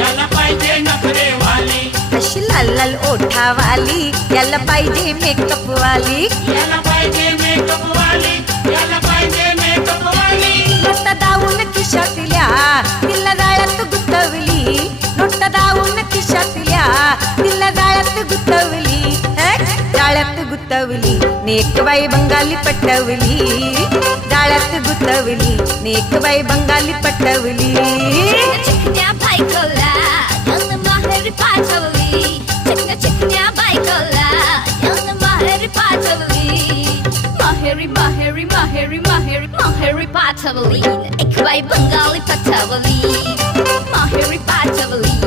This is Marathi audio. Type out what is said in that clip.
याला पाहिजे नखरेवाली. अशी लाल लाल ओठावाली याला पाहिजे मेकअप वाली याला पाहिजे मेकअप वाली याला पाहिजे मेकअप वाली नोटा दावून खिशातल्या तिला जाळ्यात गुतवली. नोटा दावून खिशातल्या तिला जाळ्यात गुतवली. जाळ्यात गुतवली नेकबाई बंगाली पटवली. जाळ्यात गुतवली नेकबाई बंगाली पटवली. पाठवली चिकन्या चिकन्या बायकोला यानं माहेरी पाठवली माहेरी माहेरी माहेरी माहेरी माहेरी पाठवली एक बाई बंगाली पाठवली माहेरी पाठवली